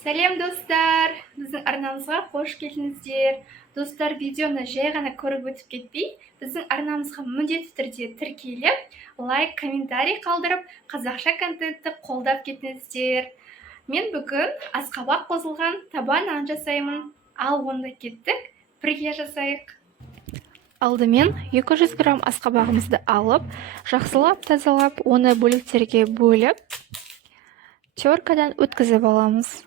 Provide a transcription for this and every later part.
Сәлем достар, біздің арнамызға қош келдіңіздер. Достар, видеоны жай ғана көріп өтіп кетпей, біздің арнамызға міндетті түрде тіркеліп, лайк, комментарий қалдырып, қазақша контентті қолдап кетіңіздер. Мен бүгін асқабақ қосылған таба нан жасаймын. Ал онда кеттік, бірге жасайық. Алдымен 200 грамм асқабағымызды алып, жақсылап тазалап, оны бөліктерге бөліп, теркадан өткізіп аламыз.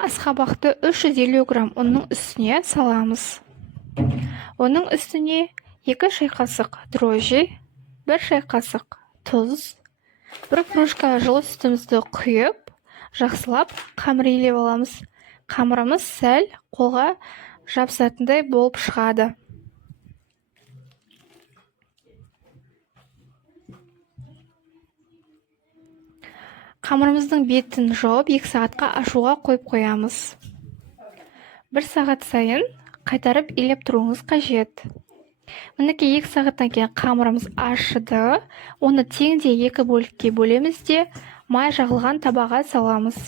Асқабақты 350 грамм ұнның үстіне саламыз. Оның үстіне 2 шай қасық дрожжи, 1 шай қасық тұз, 1 кружка жылы сүтімізді құйып, жақсылап қамыр илеп аламыз. Қамырымыз сәл қолға жабысатындай болып шығады. Қамырымыздың бетін жауып 2 сағатқа ашуға қойып қоямыз. 1 сағат сайын қайтарып илеп тұруыңыз қажет. Мінекей 2 сағаттан кейін қамырымыз ашыды. Оны теңде 2 бөлікке бөлеміз де май жағылған табаға саламыз.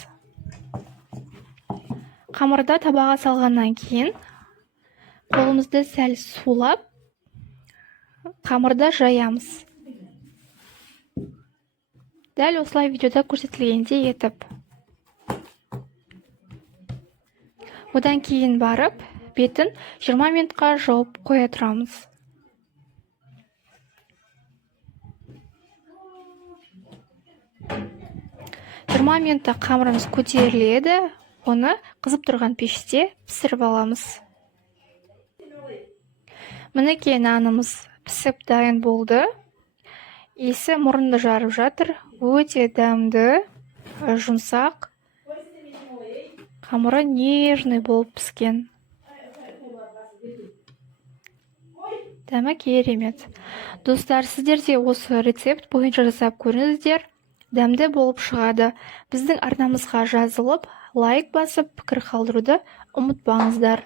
Қамырды табаға салғаннан кейін қолымызды сәл сулап қамырды жаямыз. Дәл осылай видеода көрсетілгендей етіп. Одан кейін барып, бетін 20 минутқа жауып қоя тұрамыз. Минутта қамырымыз көтеріледі, оны қызып тұрған пеште пісіріп аламыз. Мінекей нанымыз пісіп дайын болды. Иісі мұрынды жарып жатыр. Өте дәмді, жұмсақ. Қамыры нежный болып піскен. Дәмі керемет. Достар, сіздер де осы рецепт бойынша жасап көріңіздер. Дәмді болып шығады. Біздің арнамызға жазылып, лайк басып, пікір қалдыруды ұмытпаңыздар.